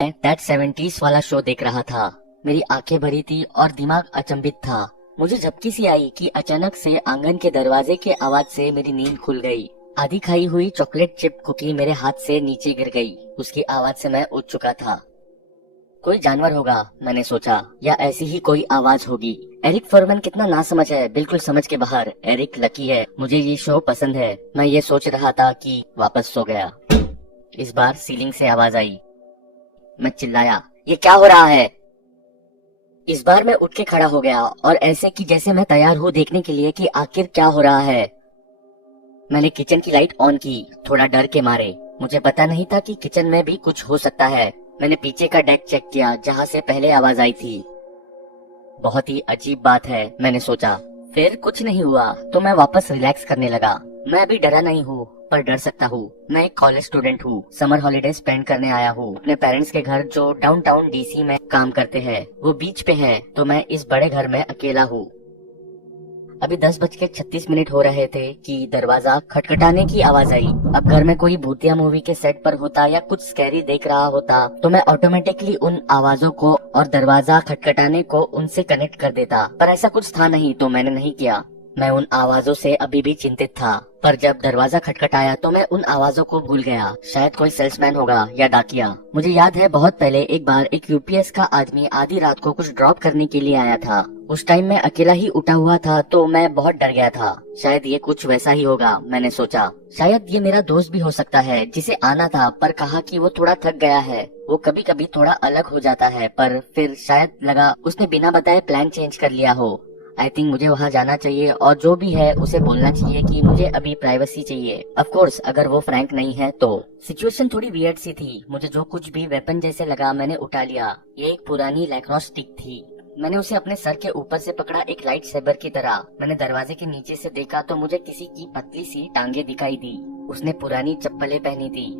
मैं that 70s वाला show देख रहा था। मेरी आंखें भरी थी और दिमाग अचंभित था। मुझे झपकी सी आई कि अचानक से आंगन के दरवाजे के आवाज से मेरी नींद खुल गई। आधी खाई हुई चॉकलेट चिप कुकी मेरे हाथ से नीचे गिर गई। उसकी आवाज से मैं उठ चुका था। कोई जानवर होगा, मैंने सोचा, या ऐसी ही कोई आवाज होगी। एरिक फॉरमैन कितना नासमझ है, बिल्कुल समझ के बाहर। एरिक लकी है, मुझे ये शो पसंद है। मैं ये सोच रहा था कि वापस सो गया। इस बार सीलिंग से आवाज आई। मैं चिल्लाया, ये क्या हो रहा है? इस बार मैं उठ के खड़ा हो गया और ऐसे कि जैसे मैं तैयार हूँ देखने के लिए कि आखिर क्या हो रहा है। मैंने किचन की लाइट ऑन की, थोड़ा डर के मारे। मुझे पता नहीं था कि किचन में भी कुछ हो सकता है। मैंने पीछे का डेक चेक किया जहाँ से पहले आवाज आई थी। बहुत ही अजीब बात है, मैंने सोचा। फिर कुछ नहीं हुआ तो मैं वापस रिलैक्स करने लगा। मैं अभी डरा नहीं हूँ, पर डर सकता हूँ। मैं एक कॉलेज स्टूडेंट हूँ, समर हॉलिडे स्पेंड करने आया हूँ अपने पेरेंट्स के घर जो डाउनटाउन डीसी में काम करते हैं। वो बीच पे है, तो मैं इस बड़े घर में अकेला हूँ। अभी 10:36 हो रहे थे कि दरवाजा खटखटाने की आवाज आई। अब घर में कोई भूतिया मूवी के सेट पर होता या कुछ स्कैरी देख रहा होता तो मैं ऑटोमेटिकली उन आवाजों को और दरवाजा खटखटाने को उनसे कनेक्ट कर देता, पर ऐसा कुछ था नहीं तो मैंने नहीं किया। मैं उन आवाजों से अभी भी चिंतित था, पर जब दरवाजा खटखटाया तो मैं उन आवाजों को भूल गया। शायद कोई सेल्समैन होगा या डाकिया। मुझे याद है बहुत पहले एक बार एक यूपीएस का आदमी आधी रात को कुछ ड्रॉप करने के लिए आया था। उस टाइम मैं अकेला ही उठा हुआ था तो मैं बहुत डर गया था। शायद ये कुछ वैसा ही होगा, मैंने सोचा। शायद ये मेरा दोस्त भी हो सकता है जिसे आना था पर कहा कि वो थोड़ा थक गया है। वो कभी कभी थोड़ा अलग हो जाता है, पर फिर शायद लगा उसने बिना बताए प्लान चेंज कर लिया हो। आई थिंक मुझे वहाँ जाना चाहिए और जो भी है उसे बोलना चाहिए कि मुझे अभी प्राइवेसी चाहिए। ऑफ कोर्स अगर वो फ्रैंक नहीं है तो। सिचुएशन थोड़ी वियर्ड सी थी। मुझे जो कुछ भी वेपन जैसे लगा मैंने उठा लिया। ये एक पुरानी लैक्रोस स्टिक थी। मैंने उसे अपने सर के ऊपर से पकड़ा, एक लाइट सेबर की तरह। मैंने दरवाजे के नीचे से देखा तो मुझे किसी की पतली सी टांगे दिखाई दी। उसने पुरानी चप्पलें पहनी थी।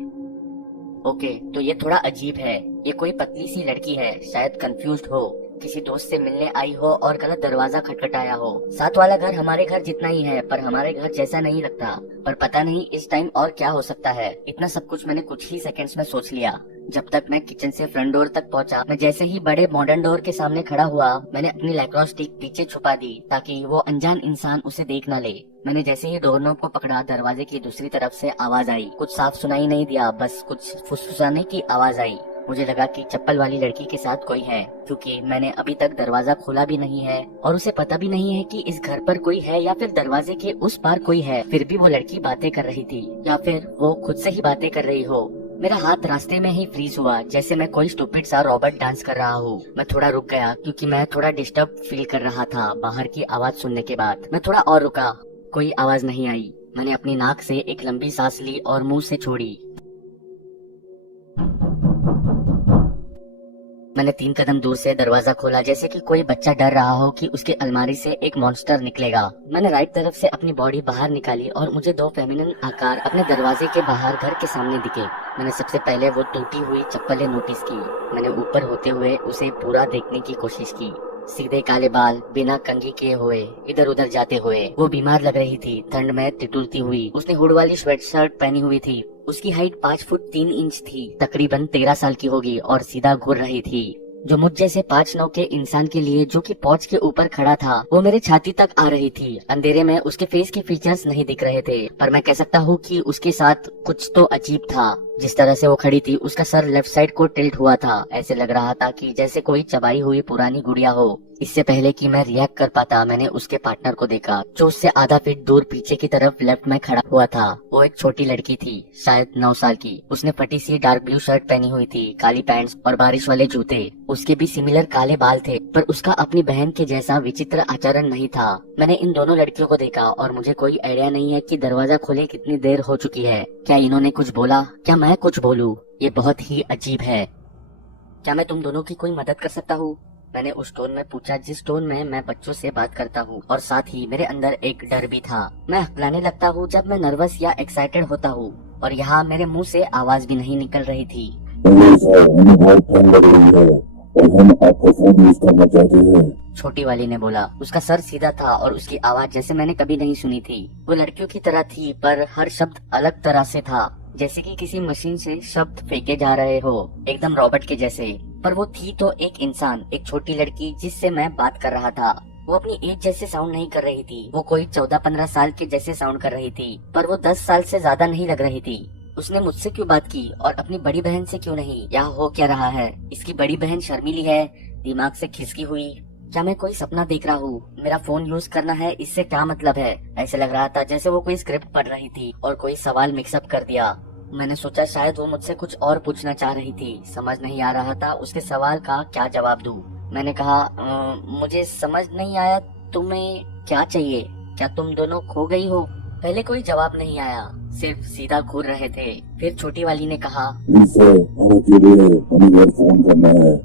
ओके, तो ये थोड़ा अजीब है। ये कोई पतली सी लड़की है, शायद कंफ्यूज्ड हो, किसी दोस्त से मिलने आई हो और गलत दरवाजा खटखटाया हो। साथ वाला घर हमारे घर जितना ही है, पर हमारे घर जैसा नहीं लगता। पर पता नहीं इस टाइम और क्या हो सकता है। इतना सब कुछ मैंने कुछ ही सेकंड्स में सोच लिया। जब तक मैं किचन से फ्रंट डोर तक पहुंचा, मैं जैसे ही बड़े मॉडर्न डोर के सामने खड़ा हुआ, मैंने अपनी लैक्रोस स्टिक पीछे छुपा दी ताकि वो अनजान इंसान उसे देख न ले। मैंने जैसे ही डोर नॉब को पकड़ा, दरवाजे की दूसरी तरफ से आवाज आई। कुछ साफ सुनाई नहीं दिया, बस कुछ फुसफुसाने की आवाज आई। मुझे लगा कि चप्पल वाली लड़की के साथ कोई है, क्योंकि मैंने अभी तक दरवाजा खोला भी नहीं है और उसे पता भी नहीं है कि इस घर पर कोई है या फिर दरवाजे के उस पार कोई है। फिर भी वो लड़की बातें कर रही थी, या फिर वो खुद से ही बातें कर रही हो। मेरा हाथ रास्ते में ही फ्रीज हुआ, जैसे मैं कोई स्टूपिड सा रॉबर्ट डांस कर रहा हूँ। मैं थोड़ा रुक गया क्योंकि मैं थोड़ा डिस्टर्ब फील कर रहा था बाहर की आवाज सुनने के बाद। मैं थोड़ा और रुका, कोई आवाज नहीं आई। मैंने अपनी नाक से एक लंबी सांस ली और मुंह से छोड़ी। मैंने 3 कदम दूर से दरवाजा खोला, जैसे कि कोई बच्चा डर रहा हो कि उसके अलमारी से एक मॉन्स्टर निकलेगा। मैंने राइट तरफ से अपनी बॉडी बाहर निकाली और मुझे 2 फेमिनिन आकार अपने दरवाजे के बाहर घर के सामने दिखे। मैंने सबसे पहले वो टूटी हुई चप्पलें नोटिस की। मैंने ऊपर होते हुए उसे पूरा देखने की कोशिश की। सीधे काले बाल, बिना कंघी किए हुए, इधर उधर जाते हुए। वो बीमार लग रही थी, ठंड में टिटुलती हुई। उसने हुड वाली स्वेट शर्ट पहनी हुई थी। उसकी हाइट 5 फुट 3 इंच थी, तकरीबन 13 साल की होगी, और सीधा घूर रही थी। जो मुझ जैसे 5'9" के इंसान के लिए जो कि पौच के ऊपर खड़ा था, वो मेरे छाती तक आ रही थी। अंधेरे में उसके फेस के फीचर्स नहीं दिख रहे थे, पर मैं कह सकता हूँ कि उसके साथ कुछ तो अजीब था। जिस तरह से वो खड़ी थी, उसका सर लेफ्ट साइड को टिल्ट हुआ था। ऐसे लग रहा था कि जैसे कोई चबाई हुई पुरानी गुड़िया हो। इससे पहले कि मैं रिएक्ट कर पाता, मैंने उसके पार्टनर को देखा, जो उससे आधा फीट दूर पीछे की तरफ लेफ्ट में खड़ा हुआ था। वो एक छोटी लड़की थी, शायद 9 साल की। उसने फटी सी डार्क ब्लू शर्ट पहनी हुई थी, काली पैंट्स और बारिश वाले जूते। उसके भी सिमिलर काले बाल थे, पर उसका अपनी बहन के जैसा विचित्र आचरण नहीं था। मैंने इन दोनों लड़कियों को देखा और मुझे कोई आइडिया नहीं है कि दरवाजा खोले कितनी देर हो चुकी है। क्या इन्होंने कुछ बोला? क्या मैं कुछ बोलूं? ये बहुत ही अजीब है। क्या मैं तुम दोनों की कोई मदद कर सकता हूँ? मैंने उस टोन में पूछा जिस टोन में मैं बच्चों से बात करता हूँ, और साथ ही मेरे अंदर एक डर भी था। मैं हकलाने लगता हूँ जब मैं नर्वस या एक्साइटेड होता हूँ, और यहाँ मेरे मुंह से आवाज भी नहीं निकल रही थी। हमें बहुत ठंड लग रही है और हम आपका फोन यूज करना चाहते हैं, छोटी वाली ने बोला। उसका सर सीधा था और उसकी आवाज जैसे मैंने कभी नहीं सुनी थी। वो लड़कियों की तरह थी, पर हर शब्द अलग तरह से था, जैसे कि किसी मशीन से शब्द फेंके जा रहे हो, एकदम रॉबर्ट के जैसे। पर वो थी तो एक इंसान, एक छोटी लड़की जिससे मैं बात कर रहा था। वो अपनी एज जैसे साउंड नहीं कर रही थी, वो कोई 14-15 साल के जैसे साउंड कर रही थी, पर वो 10 साल से ज्यादा नहीं लग रही थी। उसने मुझसे क्यों बात की और अपनी बड़ी बहन से क्यों नहीं? यहाँ हो क्या रहा है? इसकी बड़ी बहन शर्मीली है, दिमाग से खिसकी हुई। क्या मैं कोई सपना देख रहा हूँ? मेरा फोन यूज करना है, इससे क्या मतलब है? ऐसे लग रहा था जैसे वो कोई स्क्रिप्ट पढ़ रही थी और कोई सवाल मिक्सअप कर दिया। मैंने सोचा शायद वो मुझसे कुछ और पूछना चाह रही थी। समझ नहीं आ रहा था उसके सवाल का क्या जवाब दूं। मैंने कहा, मुझे समझ नहीं आया, तुम्हें क्या चाहिए? क्या तुम दोनों खो गई हो? पहले कोई जवाब नहीं आया, सिर्फ सीधा घूर रहे थे। फिर छोटी वाली ने कहा, प्लीज सर, हम अकेले हैं, हमें घर फोन करना है।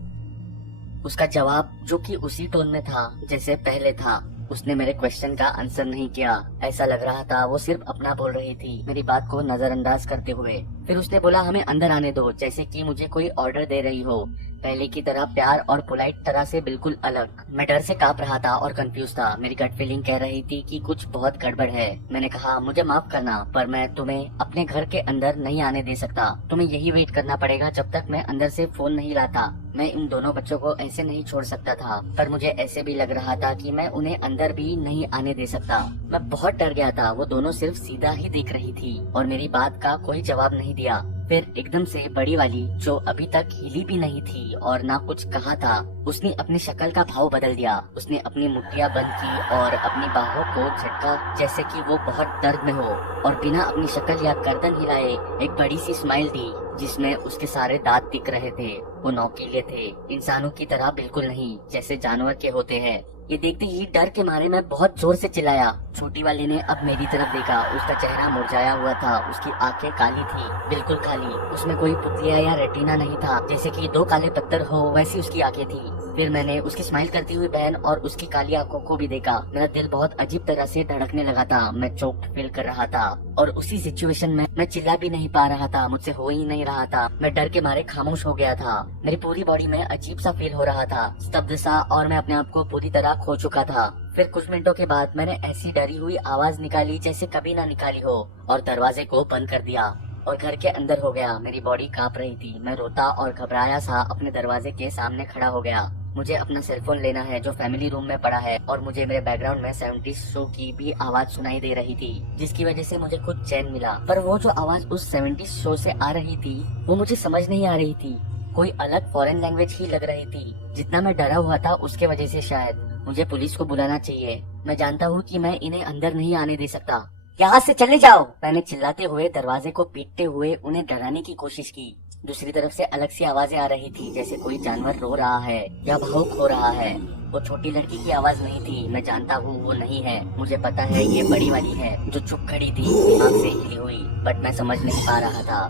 उसका जवाब जो कि उसी टोन में था जैसे पहले था। उसने मेरे क्वेश्चन का आंसर नहीं किया। ऐसा लग रहा था वो सिर्फ अपना बोल रही थी, मेरी बात को नजरअंदाज करते हुए। फिर उसने बोला, हमें अंदर आने दो, जैसे कि मुझे कोई ऑर्डर दे रही हो। पहले की तरह प्यार और पोलाइट तरह से बिल्कुल अलग। मैं डर से कांप रहा था और कंफ्यूज था। मेरी गट फीलिंग कह रही थी कि कुछ बहुत गड़बड़ है। मैंने कहा, मुझे माफ करना, पर मैं तुम्हें अपने घर के अंदर नहीं आने दे सकता। तुम्हें यही वेट करना पड़ेगा जब तक मैं अंदर से फोन नहीं लाता। मैं इन दोनों बच्चों को ऐसे नहीं छोड़ सकता था, पर मुझे ऐसे भी लग रहा था कि मैं उन्हें अंदर भी नहीं आने दे सकता। मैं बहुत डर गया था। वो दोनों सिर्फ सीधा ही देख रही थी और मेरी बात का कोई जवाब नहीं दिया। फिर एकदम से बड़ी वाली, जो अभी तक हिली भी नहीं थी और ना कुछ कहा था, उसने अपनी शक्ल का भाव बदल दिया। उसने अपनी मुट्ठियां बंद की और अपनी बाहों को झटका जैसे कि वो बहुत दर्द में हो, और बिना अपनी शक्ल या गर्दन हिलाए एक बड़ी सी स्माइल दी जिसमें उसके सारे दांत दिख रहे थे। वो नौकीले थे, इंसानों की तरह बिल्कुल नहीं, जैसे जानवर के होते हैं। ये देखते ही डर के मारे मैं बहुत जोर से चिल्लाया। छोटी वाली ने अब मेरी तरफ देखा। उसका चेहरा मुरझाया हुआ था, उसकी आंखें काली थी, बिल्कुल काली। उसमें कोई पुतलिया या रेटिना नहीं था, जैसे कि 2 काले पत्थर हो वैसी उसकी आंखें थी। फिर मैंने उसकी स्माइल करती हुई बहन और उसकी काली आंखों को भी देखा। मेरा दिल बहुत अजीब तरह से धड़कने लगा था। मैं चोक्ड फील कर रहा था और उसी सिचुएशन में मैं चिल्ला भी नहीं पा रहा था, मुझसे हो ही नहीं रहा था। मैं डर के मारे खामोश हो गया था। मेरी पूरी बॉडी में अजीब सा फील हो रहा था, स्तब्ध सा, और मैं अपने आप को पूरी तरह खो चुका था। फिर कुछ मिनटों के बाद मैंने ऐसी डरी हुई आवाज निकाली जैसे कभी ना निकाली हो, और दरवाजे को बंद कर दिया और घर के अंदर हो गया। मेरी बॉडी कांप रही थी। मैं रोता और घबराया सा अपने दरवाजे के सामने खड़ा हो गया। मुझे अपना सेलफोन लेना है जो फैमिली रूम में पड़ा है, और मुझे मेरे बैकग्राउंड में 70s शो की भी आवाज सुनाई दे रही थी, जिसकी वजह से मुझे कुछ चैन मिला। पर वो जो आवाज उस 70s शो से आ रही थी वो मुझे समझ नहीं आ रही थी। कोई अलग फॉरेन लैंग्वेज ही लग रही थी। जितना मैं डरा हुआ था उसके वजह से शायद मुझे पुलिस को बुलाना चाहिए। मैं जानता हूँ कि मैं इन्हें अंदर नहीं आने दे सकता। यहाँ से चले जाओ, मैंने चिल्लाते हुए दरवाजे को पीटते हुए उन्हें डराने की कोशिश की। दूसरी तरफ से अलग सी आवाजें आ रही थी, जैसे कोई जानवर रो रहा है या भावुक हो रहा है। वो छोटी लड़की की आवाज नहीं थी। मैं जानता हूँ वो नहीं है। मुझे पता है ये बड़ी वाली है जो चुप खड़ी थी, दिमाग से हिली हुई, बट मैं समझ नहीं पा रहा था।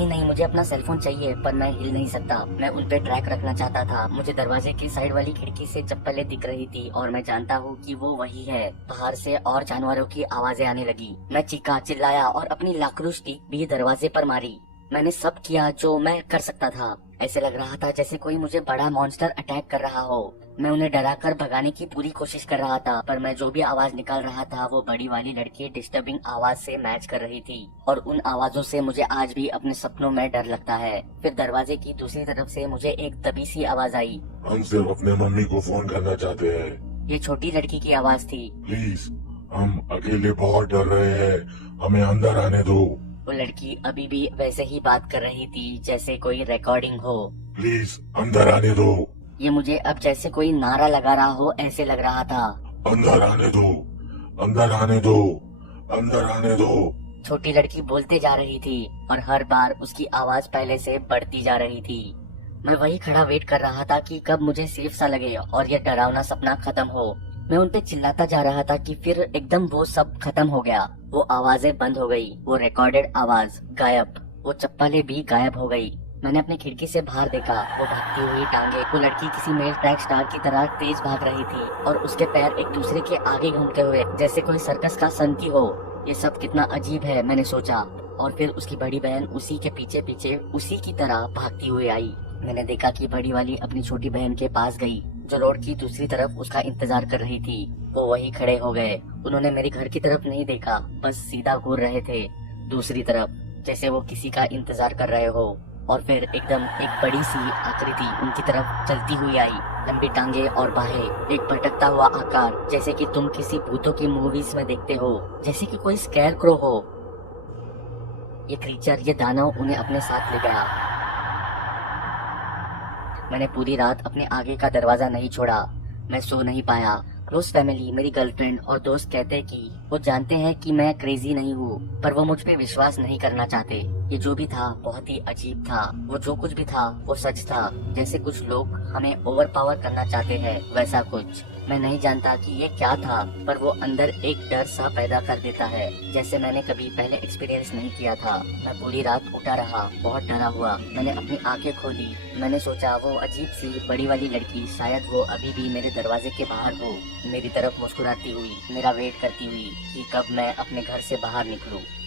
नहीं, मुझे अपना सेलफोन चाहिए, पर मैं हिल नहीं सकता। मैं उन पे ट्रैक रखना चाहता था। मुझे दरवाजे की साइड वाली खिड़की से चप्पलें दिख रही थी और मैं जानता हूँ कि वो वही है। बाहर से और जानवरों की आवाजें आने लगी। मैं चीखा, चिल्लाया और अपनी लाकड़ू स्टिक भी दरवाजे पर मारी। मैंने सब किया जो मैं कर सकता था। ऐसे लग रहा था जैसे कोई मुझे बड़ा मॉन्स्टर अटैक कर रहा हो। मैं उन्हें डराकर भगाने की पूरी कोशिश कर रहा था, पर मैं जो भी आवाज निकाल रहा था वो बड़ी वाली लड़की डिस्टर्बिंग आवाज से मैच कर रही थी, और उन आवाजों से मुझे आज भी अपने सपनों में डर लगता है। फिर दरवाजे की दूसरी तरफ से मुझे एक दबी सी आवाज आई। हम सिर्फ अपने मम्मी को फोन करना चाहते हैं। ये छोटी लड़की की आवाज थी। प्लीज, हम अकेले बहुत डर रहे हैं, हमें अंदर आने दो। वो लड़की अभी भी वैसे ही बात कर रही थी जैसे कोई रिकॉर्डिंग हो। प्लीज अंदर आने दो। ये मुझे अब जैसे कोई नारा लगा रहा हो ऐसे लग रहा था। अंदर आने दो, अंदर आने दो, अंदर आने दो। छोटी लड़की बोलते जा रही थी और हर बार उसकी आवाज पहले से बढ़ती जा रही थी। मैं वही खड़ा वेट कर रहा था कि कब मुझे सेफ सा लगे और यह डरावना सपना खत्म हो। मैं उन पे चिल्लाता जा रहा था कि फिर एकदम वो सब खत्म हो गया। वो आवाजें बंद हो गई, वो रिकॉर्डेड आवाज गायब, वो चप्पलें भी गायब हो गई। मैंने अपनी खिड़की से बाहर देखा। वो भागती हुई टांगे, वो लड़की किसी मेल ट्रैक स्टार की तरह तेज भाग रही थी और उसके पैर एक दूसरे के आगे घूमते हुए जैसे कोई सर्कस का संकी हो। ये सब कितना अजीब है, मैंने सोचा। और फिर उसकी बड़ी बहन उसी के पीछे पीछे उसी की तरह भागती हुई आई। मैंने देखा कि बड़ी वाली अपनी छोटी बहन के पास गई, जो रोड की दूसरी तरफ उसका इंतजार कर रही थी। वो वहीं खड़े हो गए उन्होंने मेरे घर की तरफ नहीं देखा, बस सीधा घूर रहे थे दूसरी तरफ, जैसे वो किसी का इंतजार कर रहे हो। और फिर एकदम एक बड़ी सी आकृति उनकी तरफ चलती हुई आई। लंबी टांगे और बाहें, एक भटकता हुआ आकार, जैसे कि तुम किसी भूतों की मूवीज में देखते हो, जैसे कि कोई स्कैर क्रो हो। ये क्रीचर, ये दानव उन्हें अपने साथ ले गया। मैंने पूरी रात अपने आगे का दरवाजा नहीं छोड़ा। मैं सो नहीं पाया। क्लोज फैमिली, मेरी गर्लफ्रेंड और दोस्त कहते हैं कि वो जानते हैं कि मैं क्रेजी नहीं हूँ, पर वो मुझ पे विश्वास नहीं करना चाहते। ये जो भी था बहुत ही अजीब था। वो जो कुछ भी था वो सच था। जैसे कुछ लोग हमें ओवर पावर करना चाहते हैं, वैसा कुछ। मैं नहीं जानता कि ये क्या था, पर वो अंदर एक डर सा पैदा कर देता है, जैसे मैंने कभी पहले एक्सपीरियंस नहीं किया था। मैं पूरी रात उठा रहा, बहुत डरा हुआ। मैंने अपनी आंखें खोली। मैंने सोचा वो अजीब सी बड़ी वाली लड़की, शायद वो अभी भी मेरे दरवाजे के बाहर हो, मेरी तरफ मुस्कुराती हुई, मेरा वेट करती हुई कि कब मैं अपने घर से बाहर निकलूं।